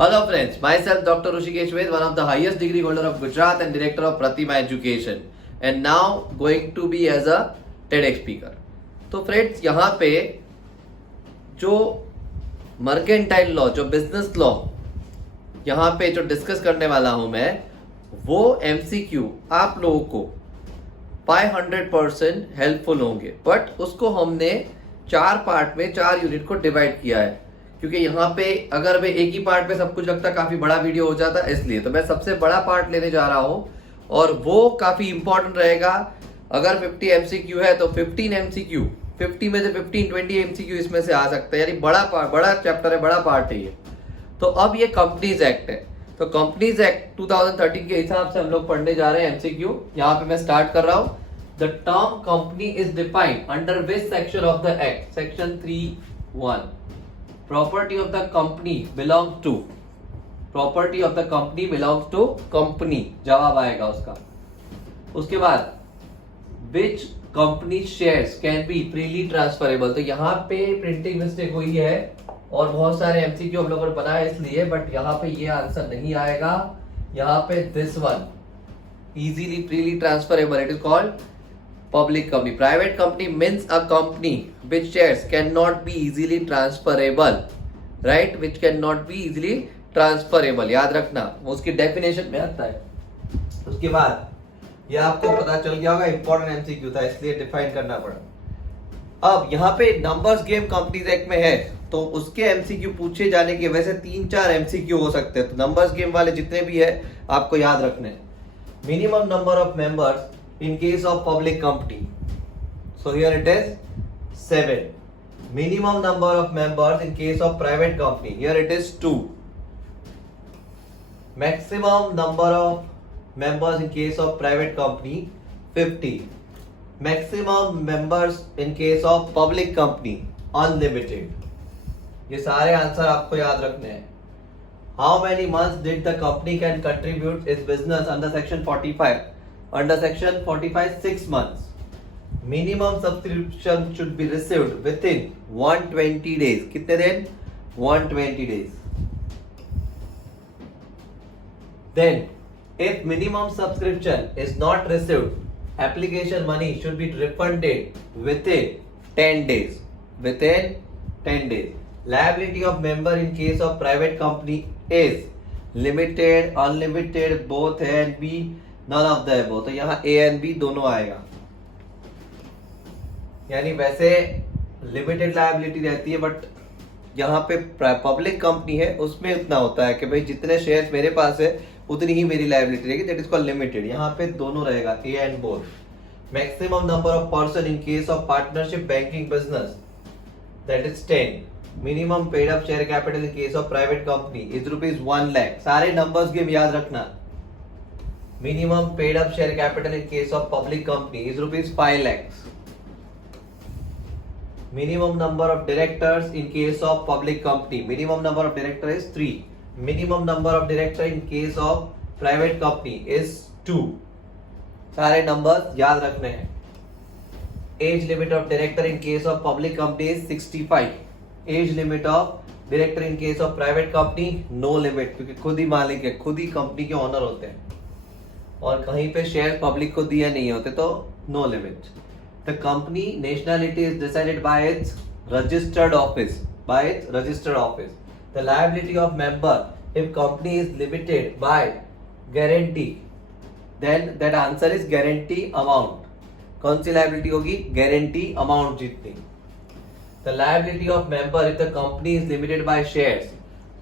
Hello friends, myself Dr. Rushikesh Ved, one of the highest degree holder of Gujarat and director of Pratima Education, and now going to be as a TEDx speaker. तो friends यहाँ पे जो mercantile law, जो business law यहाँ पे जो discuss करने वाला हूँ मैं, वो MCQ आप लोगों को 500% हेल्पफुल होंगे, बट उसको हमने 4 पार्ट में 4 यूनिट को डिवाइड किया है, क्योंकि यहाँ पे अगर मैं एक ही पार्ट में सब कुछ लगता काफी बड़ा वीडियो हो जाता, इसलिए तो मैं सबसे बड़ा पार्ट लेने जा रहा हूँ और वो काफी इंपॉर्टेंट रहेगा। अगर 50 MCQ है तो 15 MCQ, 50 में से 15 20 MCQ इसमें से आ सकता है, यानी बड़ा चैप्टर है, बड़ा पार्ट है ये। तो अब ये कंपनीज एक्ट है, तो कंपनीज एक्ट 2013 के हिसाब से हम लोग पढ़ने जा रहे हैं MCQ। यहाँ पे मैं स्टार्ट कर रहा हूँ। The term company is defined under which section of the act? Section 3(1). Property of the company belongs to, property of the company belongs to company, जवाब आएगा उसका। उसके बाद which company shares can be freely transferable, तो यहाँ पे printing mistake हुई है और बहुत सारे MCQ हम लोगों ने बनाया इसलिए, बट यहाँ पे ये आंसर नहीं आएगा। यहाँ पे this one easily freely transferable, it is called public company. Private company means a company which shares cannot be easily transferable, right? Which cannot be easily transferable, याद रखना, वो उसकी डेफिनेशन में आता है। उसके बाद ये आपको पता चल गया होगा, इंपॉर्टेंट MCQ था इसलिए डिफाइन करना पड़ा। अब यहाँ पे नंबर्स गेम कंपनीज एक्ट में है, तो उसके MCQ पूछे जाने के वैसे 3-4 MCQ हो सकते हैं, तो नंबर्स गेम वाले जितने भी है आपको याद रखने। Minimum number of members in case of public company, so here it is 7. Minimum number of members in case of private company, here it is 2. Maximum number of members in case of private company 50. Maximum members in case of public company unlimited. ये सारे answer आपको याद रखने हैं। How many months did the company can contribute its business under section 45? Under section 45, 6 months. Minimum subscription should be received within 120 days. कितने दिन? 120 days. Then, if minimum subscription is not received, application money should be refunded within 10 days. Within 10 days. Liability of member in case of private company is limited, unlimited, both A and B. None of the above, तो यहाँ A and B दोनों आएगा। यानी वैसे limited liability रहती है, but यहाँ पे पब्लिक कंपनी है उसमें इतना होता है कि भाई जितने शेयर्स मेरे पास है उतनी ही मेरी लायबिलिटी रहेगी, दैट इज कॉल्ड लिमिटेड। यहाँ पे दोनों रहेगा, A and both। Maximum number of person in case of partnership banking business, that is 10। Minimum paid up share capital in case of private company is ₹1 lakh. सारे numbers game याद रखना। Minimum paid up share capital in case of public company is ₹5 lakhs. Minimum number of directors in case of public company, minimum number of director is 3. Minimum number of director in case of private company is 2. सारे number याद रखने हैं। Age limit of director in case of public company is 65. Age limit of director in case of private company no limit, क्योंकि खुद ही मालिक है, खुद ही company के ऑनर होते हैं और कहीं पे शेयर पब्लिक को दिए नहीं होते, तो no limit. The company nationality is decided by its registered office, by its registered office. The liability of member if company is limited by guarantee, then that answer is guarantee amount. कौन सी liability होगी? Guarantee amount जितनी। The liability of member if the company is limited by shares,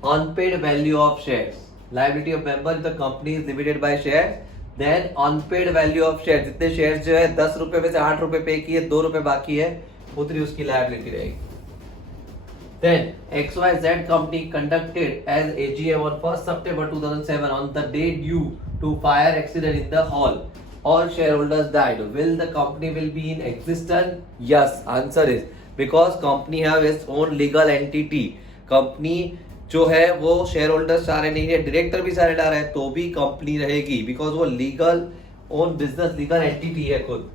unpaid value of shares. Liability of member if the company is limited by shares, then unpaid value of share, जितने share जो है 10 रुपए में से 8 रुपए पे किए, 2 रुपए बाकी है, उतनी उसकी लायबिलिटी रहेगी। Then XYZ company conducted as AGM on 1 September 2007 on the day due to fire accident in the hall. All shareholders died. Will the company will be in existence? Yes. Answer is because company have its own legal entity. Company जो है वो share holder सारे नहीं है, director भी सारे ला रहे हैं, तो भी कंपनी रहेगी, बिकॉज वो legal own business, legal entity है खुद।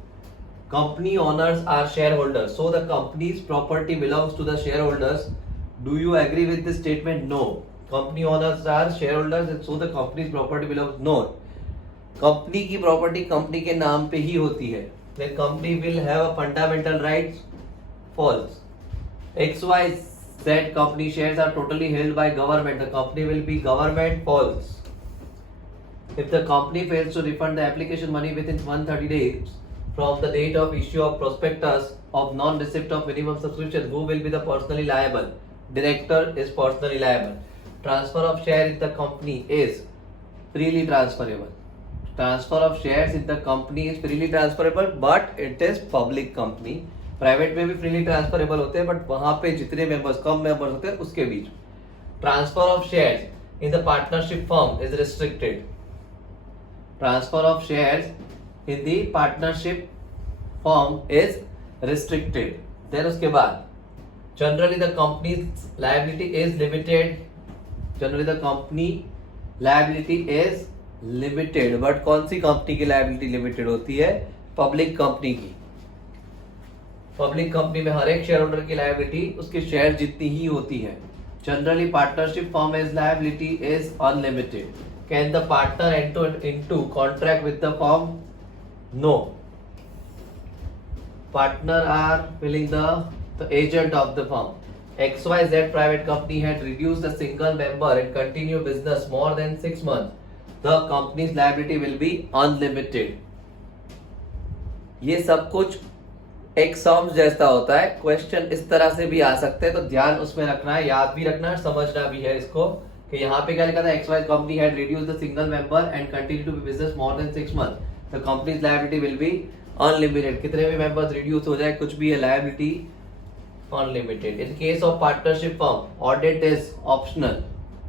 Company owners are shareholders, so the company's property belongs to the shareholders. Do you agree with this statement? No. company owners are shareholders and so the company's property belongs. No, company की property company के नाम पे ही होती है. Then company will have a fundamental rights. False. XYZ company shares are totally held by government. The company will be government. False. If the company fails to refund the application money within 130 days from the date of issue of prospectus of non-receipt of minimum subscription, who will be the personally liable? Director is personally liable. Transfer of share in the company is freely transferable. Transfer of shares in the company is freely transferable, but it is public company. Private में भी freely transferable होते हैं, but वहां पे जितने members कम members होते हैं उसके बीच. Transfer of shares in the partnership firm is restricted. Transfer of shares in the partnership firm is restricted. Then उसके बाद generally the company liability is limited. Generally the company liability is limited. But कौन सी company की liability limited होती है? Public company की. Public company में हर एक शेयर होल्डर की लायबिलिटी उसके शेयर जितनी ही होती है. Generally partnership firm is liability is unlimited. Can the partner enter into contract with the firm? No. Partner are filling the agent of the firm. XYZ private company had reduced a single member and continue business more than 6 months. The company's liability will be unlimited. ये सब कुछ एक sums जैसा होता है. Question इस तरह से भी आ सकते हैं, तो ध्यान उसमें रखना है, याद भी रखना है, समझना भी है इसको कि यहाँ पे क्या लिखा था? XY company had reduced the single member and continued to be business more than 6 months. The company's liability will be unlimited. कितने भी मेंबर्स रिड्यूस हो जाए, कुछ भी है, liability unlimited. In case of partnership firm audit is optional.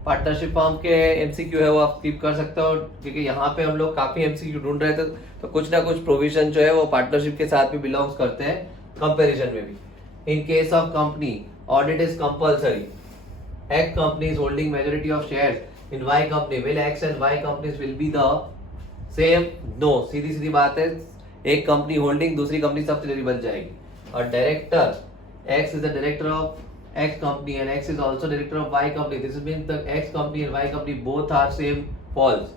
Partnership firm के MCQ है वो आप स्किप कर सकते हो, क्योंकि यहाँ पे हम लोग काफी एमसीक्यू ढूंढ रहे थे, तो कुछ ना कुछ प्रोविजन जो है वो पार्टनरशिप के साथ भी बिलोंग्स करते हैं कंपैरिजन में भी. इन case of company audit is compulsory. X company is holding majority of shares in Y company. Will X and Y companies will be the same? No. सीधी सीधी बात है, एक कंपनी होल्डिंग दूसरी कंपनी सब्सिडियरी बन जाएगी. और director X is the director of X company and X is also director of Y company. This means the X company and Y company both are same. False.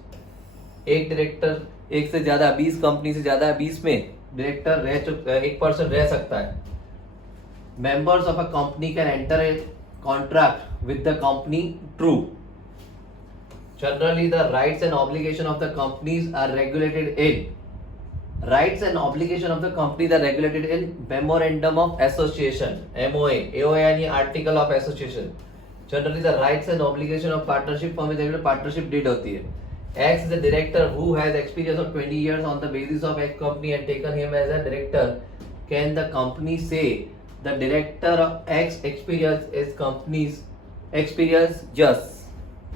एक director एक से ज्यादा 20 company से ज्यादा 20 में डायरेक्टर एक person रह सकता है. Members of a company can enter a contract with the company. True. Generally the rights and obligation of the companies are regulated in rights and obligation of the companies are regulated in memorandum of association, MOA. AOA यानी article of association. Generally the rights and obligation of partnership firm is regulated, partnership deed होती है. X is a director who has experience of 20 years on the basis of X company and taken him as a director. Can the company say the director of X experience is company's experience? Yes.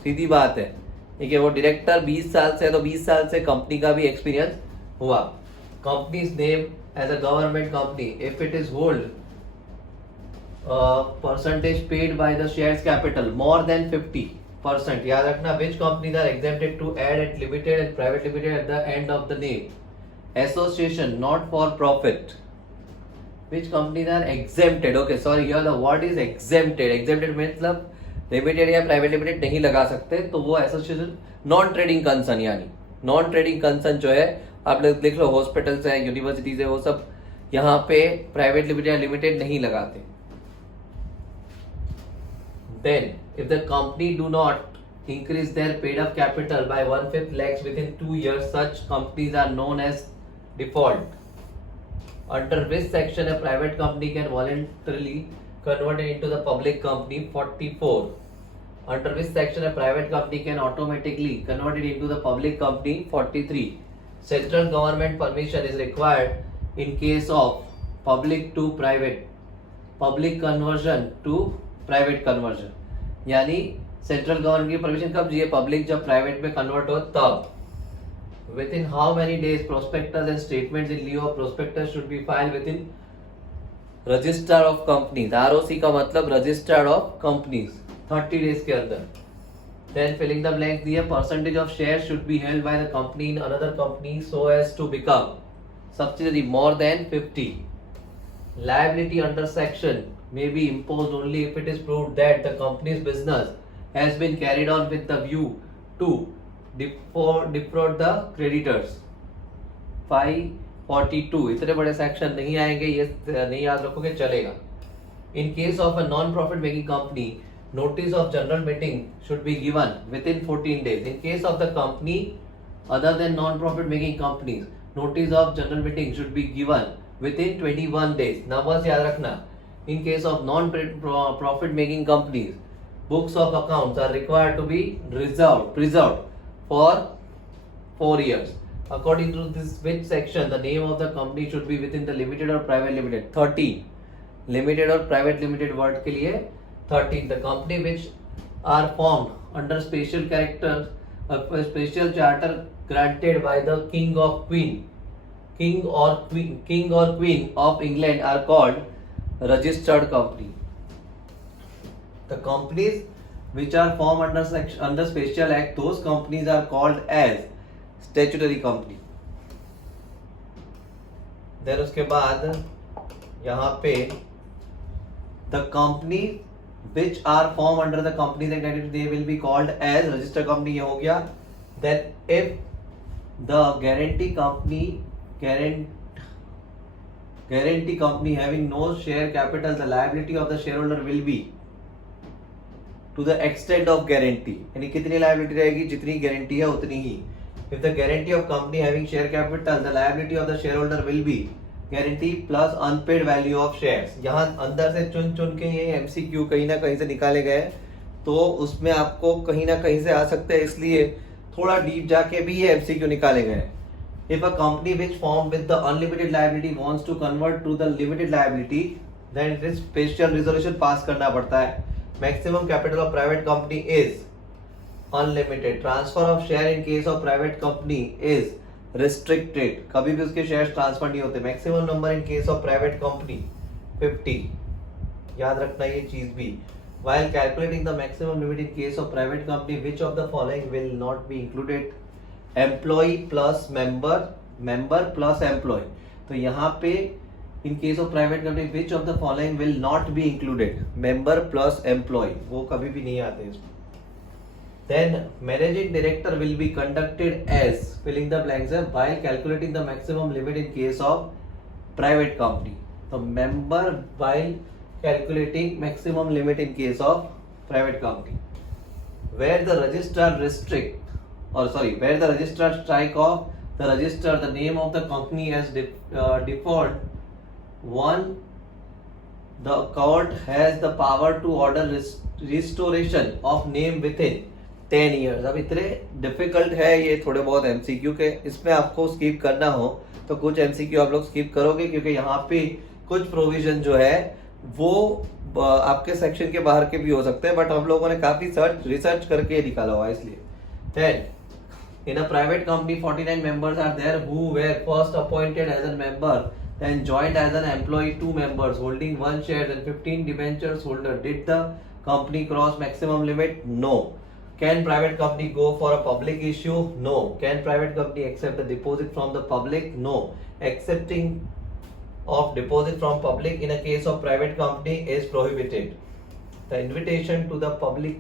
सीधी बात है, ठीक है. वो director 20 साल से है तो 20 साल से कंपनी का भी एक्सपीरियंस हुआ. Company's name as a government company if it is hold percentage paid by the shares capital more than 50%. याद रखना. Which companies are exempted to add at limited and private limited at the end of the name? Association not for profit. Which companies are exempted? Okay, sorry, here the word is exempted. Exempted मतलब limited या private limited नहीं लगा सकते, तो वो association non trading concern, यानी non trading concern जो है आप लोग देख लो, हॉस्पिटल्स है, यूनिवर्सिटीज है, वो सब यहाँ पे प्राइवेट लिमिटेड या लिमिटेड नहीं लगाते. Then if the company do not increase their paid up capital by 1/5 lakhs within 2 years, such companies are known as default. Under which section a private company can voluntarily convert it into the public company? 44. Under which section a private company can automatically convert it into the public company? 43. Central government permission is required in case of public to private, public conversion to private conversion. यानी central government की permission कब चाहिए? Public जब private में convert हो तब. Within how many days prospectus and statements in lieu of prospectus should be filed within register of companies? ROC का मतलब रजिस्टर्ड ऑफ कंपनीज. 30 days के अंदर. Then filling the blanks दिए, percentage of shares should be held by the company in another company so as to become subsidiary more than 50. Liability under section may be imposed only if it is proved that the company's business has been carried on with the view to defraud the creditors. 542 इतने बड़े section नहीं आएंगे, ये नहीं याद रखोगे चलेगा. In case of a non-profit making company, notice of general meeting should be given within 14 days. In case of the company other than non-profit making companies, notice of general meeting should be given within 21 days. Now बस याद रखना, in case of non-profit making companies, books of accounts are required to be preserved for 4 years. According to this which section, the name of the company should be within the limited or private limited. 13 limited or private limited word के लिए 13. The company which are formed under special characters, a special charter granted by the king or queen of England are called registered company. The companies which are formed under special act, those companies are called as statutory company. Then उसके बाद यहाँ पे the companies which are formed under the companies act, they will be called as registered company. ये हो गया. Then if the guarantee company having no share capital, the liability of the shareholder will be to the extent of guarantee. यानी कितनी liability रहेगी, जितनी guarantee है उतनी ही. If the guarantee of company having share capital, the liability of the shareholder will be guarantee plus unpaid value of shares. यहाँ अंदर से चुन के ये MCQ कहीं ना कहीं से निकाले गए, तो उसमें आपको कहीं ना कहीं से आ सकते हैं, इसलिए थोड़ा डीप जाके भी ये MCQ निकाले गए. If a company which formed with the unlimited liability wants to convert to the limited liability, then it is special resolution pass करना पड़ता है. Maximum capital of private company is unlimited. Transfer of share in case of private company is restricted. कभी भी उसके share transfer नहीं होते. Maximum number in case of private company 50. याद रखना ये चीज भी. While calculating the maximum limit in case of private company, which of the following will not be included? Employee plus member plus employee. तो यहाँ पे in case of private company, which of the following will not be included? Member plus employee. वो कभी भी नहीं आते इसमें. Then managing director will be conducted as filling the blanks while calculating the maximum limit in case of private company. So member while calculating maximum limit in case of private company. Where the registrar where the registrar strike off the register the name of the company as default 1, the court has the power to order restoration of name within 10 years. अब इतने difficult है ये थोड़े बहुत MCQ के, इसमें आपको skip करना हो तो कुछ MCQ आप लोग स्किप करोगे, क्योंकि यहाँ पे कुछ प्रोविजन जो है वो आपके सेक्शन के बाहर के भी हो सकते हैं, बट हम लोगों ने काफी रिसर्च करके निकाला हुआ है इसलिए. Then in a private company 49 members are there who were first appointed as a member, then joined as an employee 2 members holding 1 share and 15 debentures holder. Did the company cross maximum limit? No. Can private company go for a public issue? No. Can private company accept the deposit from the public? No. Accepting of deposit from public in a case of private company is prohibited. The invitation to the public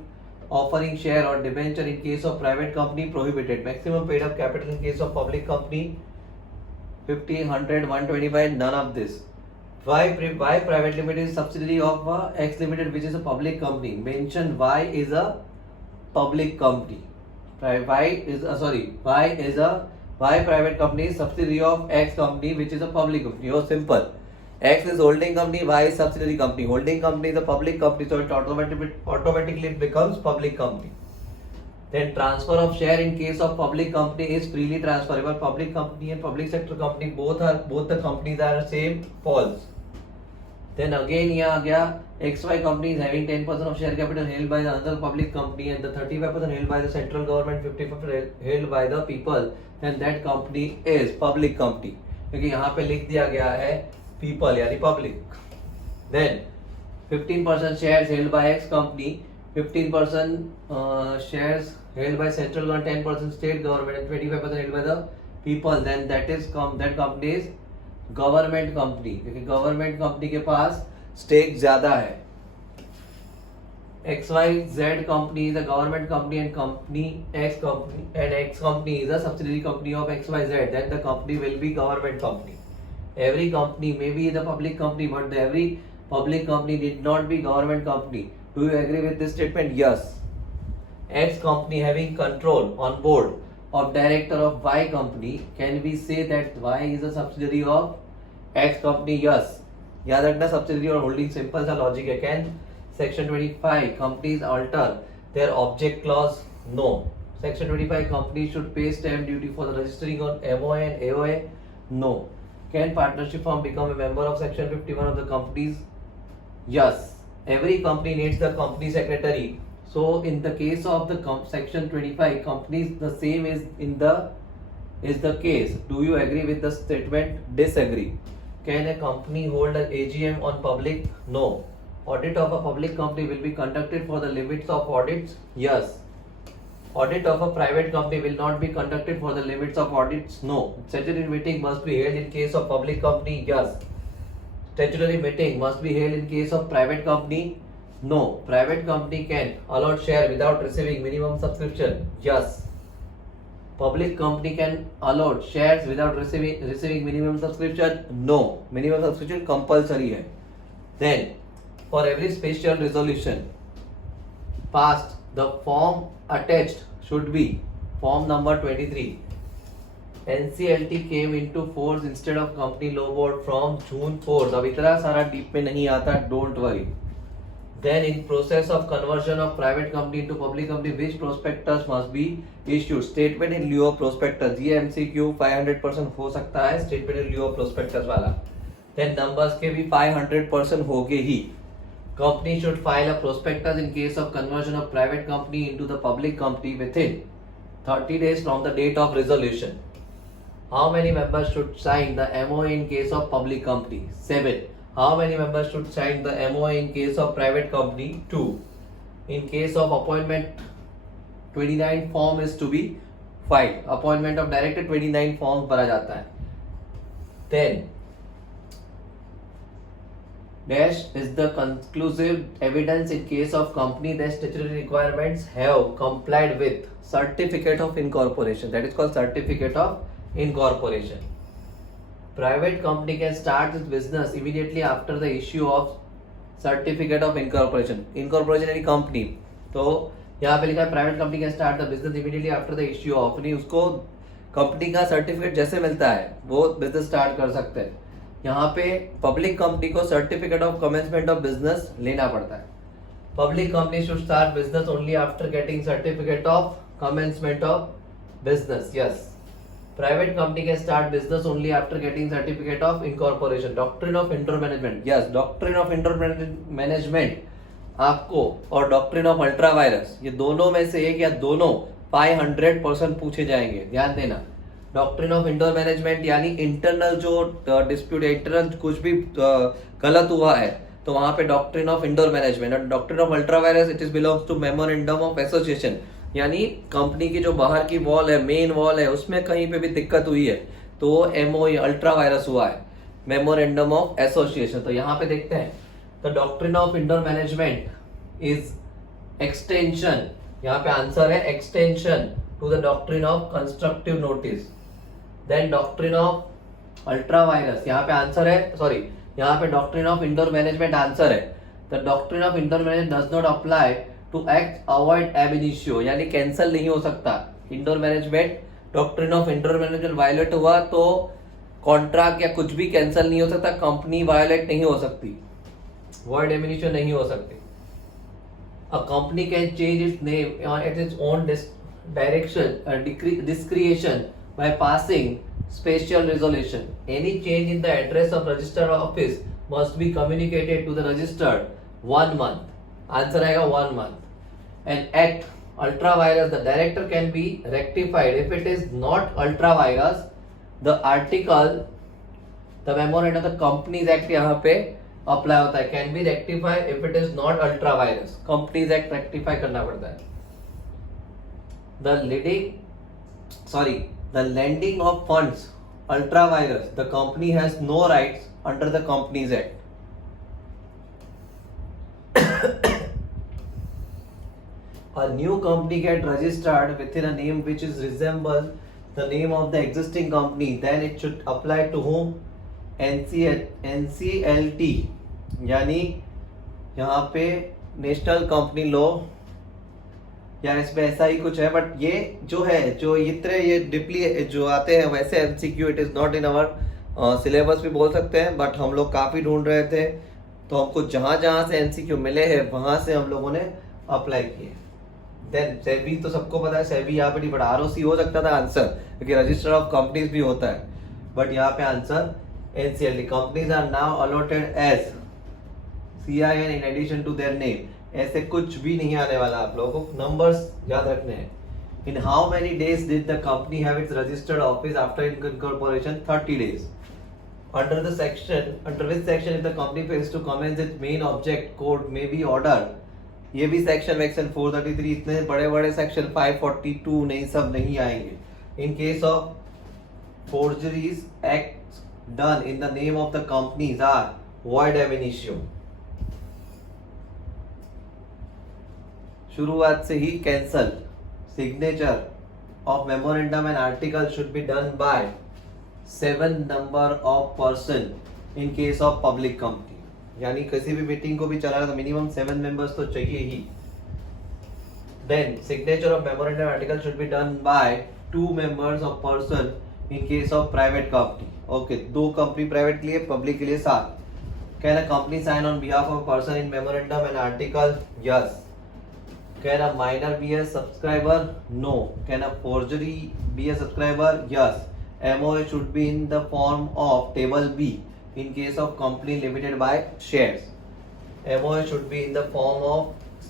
offering share or debenture in case of private company prohibited. Maximum paid up capital in case of public company 50, 100, 125, none of this. Why private limited is subsidiary of X limited which is a public company. Mention why is a public company. Why private company is subsidiary of X company which is a public company. Oh, simple. X is holding company, Y is subsidiary company. Holding company is a public company, so it automatically becomes public company. Then transfer of share in case of public company is freely transferable. Public company and public sector company both the companies are same, false. Then again यहाँ आ गया XY company is having 10% of share capital held by the other public company and the 35% held by the central government, 55% held by the people. Then that company is public company. क्योंकि यहाँ पे लिख दिया गया है people यानी public. Then 15% shares held by X company, 15% shares held by central government, 10% state government and 25% held by the people. Then that company is government company, क्योंकि government company के पास स्टेक ज्यादा है. XYZ company is a government company and X company is a subsidiary company of XYZ, then the company will be government company. Every company may be the public company, but every public company did not be government company. Do you agree with this statement? Yes. X company having control on board of director of Y company, can we say that Y is a subsidiary of X company? Yes. याद रखना subsidiary और holding simple सा logic है. Can Section 25 companies alter their object clause? No. Section 25 companies should pay stamp duty for the registering on MOA and AOA? No. Can partnership firm become a member of Section 51 of the companies? Yes. Every company needs the company secretary. So in the case of the Section 25 companies, the same is the case. Do you agree with the statement? Disagree. Can a company hold an AGM on public? No. Audit of a public company will be conducted for the limits of audits? Yes. Audit of a private company will not be conducted for the limits of audits? No. Statutory meeting must be held in case of public company? Yes. Statutory meeting must be held in case of private company? No. Private company can allot share without receiving minimum subscription? Yes. Public company can allot shares without receiving minimum subscription? No. Minimum subscription compulsory है. Then, for every special resolution passed, the form attached should be form number 23. NCLT came into force instead of company law board from June 4th. अब इतना सारा deep में नहीं आता, don't worry. Then in process of conversion of private company into public company, which prospectus must be issued? Statement in lieu of prospectus. ये MCQ 500% हो सकता है, statement in lieu of prospectus वाला. Then numbers के भी 500% होगे ही. Company should file a prospectus in case of conversion of private company into the public company within 30 days from the date of resolution. How many members should sign the MOA in case of public company? 7. How many members should sign the MOA in case of private company? 2. In case of appointment, 29 form is to be filed. Appointment of director 29 form भरा जाता है. Then dash is the conclusive evidence in case of company that statutory requirements have complied with certificate of incorporation. That is called certificate of incorporation. Private company can start its business immediately after the issue of certificate of incorporation. Incorporation यानी company. तो यहाँ पे लिखा है private company can start the business immediately after the issue of, नहीं उसको company का certificate जैसे मिलता है वो बिजनेस स्टार्ट कर सकते हैं. यहाँ पे पब्लिक कंपनी को certificate of commencement of business लेना पड़ता है. Public company should start business only after getting certificate of commencement of business. Yes. Private company can start business only after getting certificate of incorporation. Doctrine of inter management. Yes. Doctrine of inter management आपको और doctrine of ultra virus, ये दोनों में से एक या दोनों 500% पूछे जाएंगे. ध्यान देना. डॉक्ट्रिन ऑफ इंडोर मैनेजमेंट यानी इंटरनल जो डिस्प्यूट इंटरनल कुछ भी गलत हुआ है तो वहां पे डॉक्ट्रिन ऑफ इंडोर मैनेजमेंट. और doctrine of ultra vires it is belongs to memorandum of association, यानी कंपनी की जो बाहर की वॉल है, मेन वॉल है, उसमें कहीं पे भी दिक्कत हुई है तो एमओ अल्ट्रा वायरस हुआ है, मेमोरेंडम ऑफ एसोसिएशन. तो यहाँ पे देखते हैं the doctrine of indoor management is extension. यहाँ पे आंसर है extension to the doctrine of constructive notice. Then doctrine of ultra vires, यहाँ पे आंसर है, सॉरी यहाँ पे doctrine of indoor management answer है. The doctrine of indoor management does not apply to act avoid ab initio, यानी cancel नहीं हो सकता. Indoor management doctrine of indoor management violate हुआ तो कॉन्ट्रैक्ट या कुछ भी कैंसिल नहीं हो सकता, कंपनी वायलेट नहीं हो सकती, वॉइड एब इनिशियो नहीं हो सकती. A company can change its name at its own discretion by passing special resolution. Any change in the address of registered office must be communicated to the registered 1 month. Answer आएगा 1 month. And act ultra virus, the director can be rectified if it is not ultra virus. The article, the memorandum, the Companies Act यहाँ पे apply होता है. Can be rectify if it is not ultra vires. Companies Act rectify करना पड़ता है. The lending of funds ultra vires, the company has no rights under the Companies Act. new company get registered within a name which is resemble the name of the existing company, then it should apply to whom? NCLT, यानी यहाँ पे national company law या इसमें ऐसा ही कुछ है, but ये जो है जो इतने ये डिपली जो आते हैं वैसे MCQ it is not in our syllabus भी बोल सकते हैं, बट हम लोग काफ़ी ढूंढ रहे थे तो हमको जहाँ जहाँ से एमसीक्यू मिले हैं वहाँ से हम लोगों ने अप्लाई किए। देन सेबी तो सबको पता है, सेबी यहाँ पे नहीं, बट आरओसी हो सकता था आंसर, क्योंकि रजिस्टर ऑफ कंपनीज भी होता है, बट यहाँ पे answer NCLT. Companies are now allotted as CIN in addition to their name, ऐसे कुछ भी नहीं आने वाला, आप लोगों को नंबर्स याद रखने हैं। In how many days did the company have it's registered office after incorporation? 30 days. Under the section, under which section if the company fails to commence its main object code may be ordered? ये भी section 433, इतने बड़े बड़े section 542 नहीं, सब नहीं आएंगे। इन case of forgeries acts done in the name of the companies are void ab initio। शुरुआत से ही cancel. Signature of memorandum and article should be done by 7 number of person in case of public company, यानी किसी भी meeting को भी चलाना तो मिनिमम 7 मेंबर्स तो चाहिए ही। Then signature of memorandum article should be done by 2 members of person in case of private company. Okay, 2 company private के लिए, पब्लिक के लिए 7। Can a company sign on behalf of person in memorandum and article? Yes. Can a minor be a subscriber? No. Can a forgery be a subscriber? Yes. MOA should be in the form of table B in case of company limited by shares. MOA should be in the form of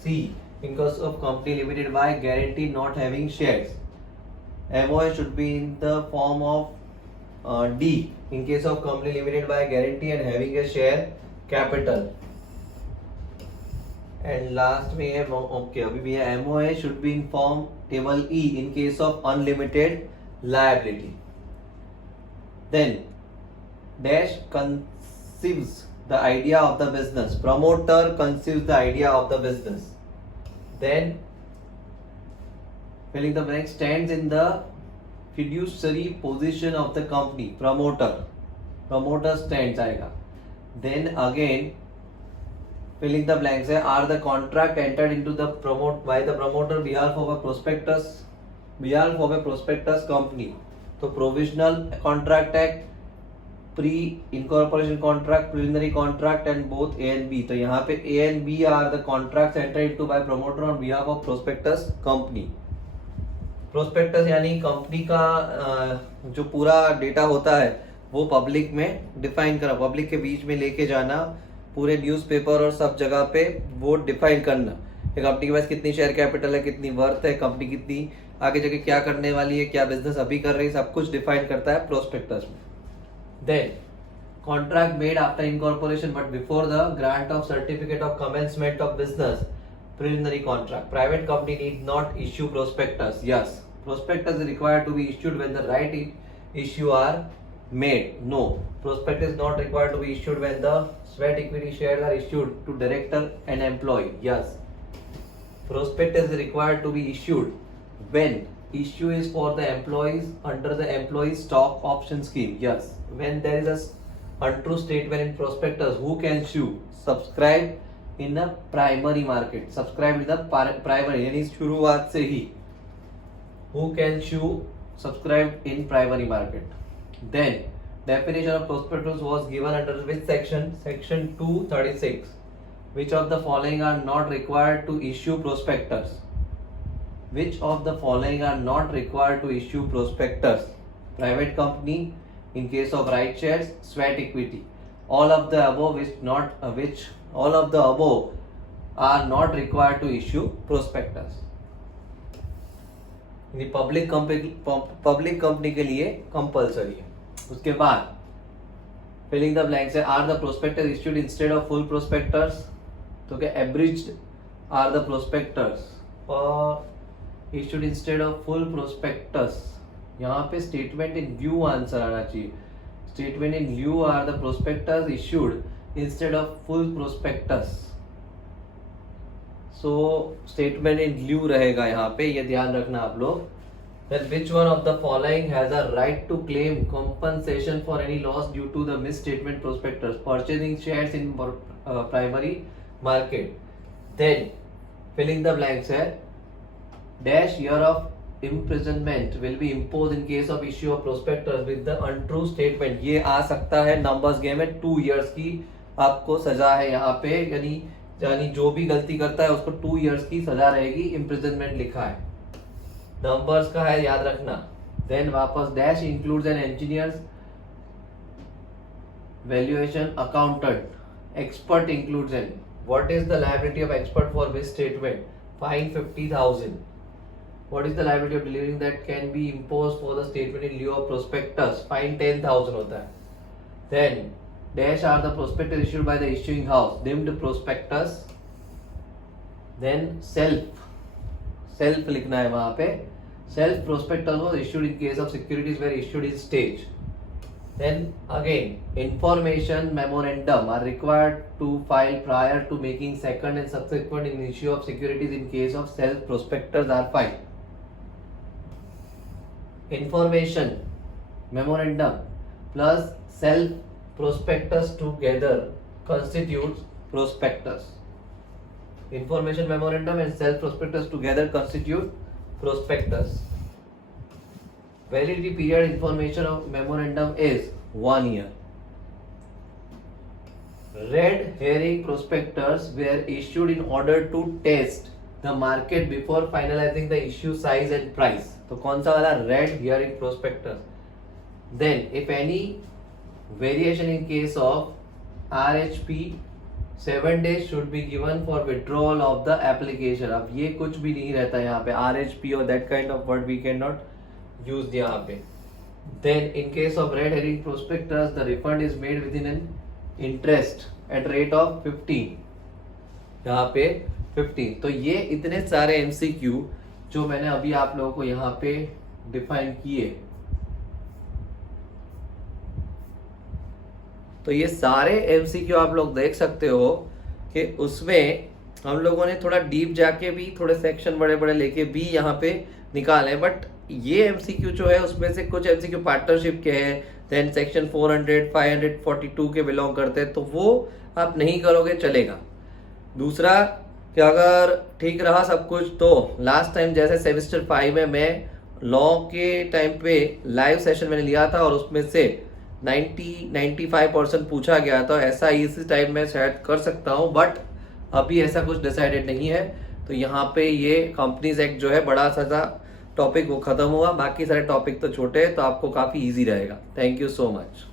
C in case of company limited by guarantee not having shares. MOA should be in the form of D in case of company limited by guarantee and having a share capital. And last में है okay, अभी भी है MOA should be in form table E in case of unlimited liability. Then dash conceives the idea of the business, promoter conceives the idea of the business. Then filling the blank stands in the fiduciary position of the company, promoter stands आएगा। Then again filling the blanks है, are the contract entered into the by the promoter behalf of a prospectus company? तो provisional contract है, pre incorporation contract, preliminary contract and both A and B। तो यहाँ पे A and B are the contracts entered into by promoter on behalf of prospectus company। prospectus यानी company का जो पूरा data होता है वो पब्लिक में डिफाइन करा, पब्लिक के बीच में लेके जाना, पूरे न्यूज़पेपर और सब जगह पे वो डिफाइन करना। एक कंपनी के पास कितनी शेयर कैपिटल है, कितनी वर्थ है, कंपनी कितनी आगे जाके क्या करने वाली है, क्या बिजनेस अभी कर रही है, सब कुछ डिफाइन करता है प्रोस्पेक्टस में। Then contract made after incorporation but before the grant of certificate of commencement of business, preliminary contract. Private company need not issue prospectus. Yes, prospectus is required to be issued when the right issue are made? No. Prospectus is not required to be issued when the sweat equity shares are issued to director and employee. Yes. Prospectus is required to be issued when issue is for the employees under the employee stock option scheme. Yes. When there is a untrue statement in prospectus, who can sue? Subscribe in the primary market. Subscribe in the primary, यानी शुरुआत से ही who can sue? Subscribed in primary market. Then definition of prospectus was given under which section? Section 236. Which of the following are not required to issue prospectus? Which of the following are not required to issue prospectus? Private company in case of right shares, sweat equity. All of the above all of the above are not required to issue prospectus. Public company के लिए compulsory है। उसके बाद filling the blanks है, are the prospectus issued instead of full prospectus? तो क्या abridged are the prospectus और issued instead of full prospectus? यहाँ पे स्टेटमेंट इन व्यू आंसर आना चाहिए। Statement in view are the prospectus issued instead of full prospectus. So statement in lieu रहेगा यहाँ पे, ये ध्यान रखना आप लोग। Then which one of the following has a right to claim compensation for any loss due to the misstatement prospectus? Purchasing shares in primary market. Then filling the blanks है, dash year of imprisonment will be imposed in case of issue of prospectus with the untrue statement. ये आ सकता है numbers game में, 2 years की आपको सजा है यहाँ पे, यानी जो भी गलती करता है उसको 2 years की सजा रहेगी, imprisonment लिखा है। नंबर्स का है, याद रखना। देन वापस dash includes an engineer's valuation accountant expert includes an what is the liability of expert for this statement fine 50,000 what is the liability of delivering that can be impose for the statement in lieu of prospectus fine 10,000 होता है। Then dash are the prospectus issued by the issuing house deemed prospectus. Then shelf लिखना है वहां पे, shelf prospectus was issued in case of securities were issued in stage. Then again information memorandum are required to file prior to making second and subsequent in issue of securities in case of shelf prospectus are file. Information memorandum plus shelf prospectus together constitutes prospectus. Information memorandum and self prospectus together constitute prospectus. Validity period information of memorandum is 1 year. Red herring prospectus were issued in order to test the market before finalizing the issue size and price. तो कौन सा वाला red herring prospectus? Then if any variation in case of RHP 7 days should be given for withdrawal of the application. अब ये कुछ भी नहीं रहता यहाँ पे, RHP or that kind of word we cannot use यहाँ पे. Then in case of red herring prospectus, the refund is made within an interest at rate of 15. यहाँ पे 15. तो ये इतने सारे MCQ जो मैंने अभी आप लोगों को यहाँ पे डिफाइन किए, तो ये सारे MCQ आप लोग देख सकते हो कि उसमें हम लोगों ने थोड़ा डीप जाके भी थोड़े सेक्शन बड़े बड़े लेके भी यहाँ पे निकाले, बट ये MCQ जो है उसमें से कुछ MCQ पार्टनरशिप के हैं, देन सेक्शन 400 542 के बिलोंग करते हैं, तो वो आप नहीं करोगे चलेगा। दूसरा कि अगर ठीक रहा सब कुछ तो लास्ट टाइम जैसे सेमेस्टर 5 में मैं लॉ के टाइम पे लाइव सेशन मैंने लिया था और उसमें से 90-95% पूछा गया, तो ऐसा इसी टाइम में शायद कर सकता हूँ, बट अभी ऐसा कुछ डिसाइडेड नहीं है। तो यहाँ पे ये कंपनीज एक्ट जो है बड़ा सा टॉपिक वो खत्म हुआ, बाकी सारे टॉपिक तो छोटे हैं, तो आपको काफ़ी इजी रहेगा। Thank you so much.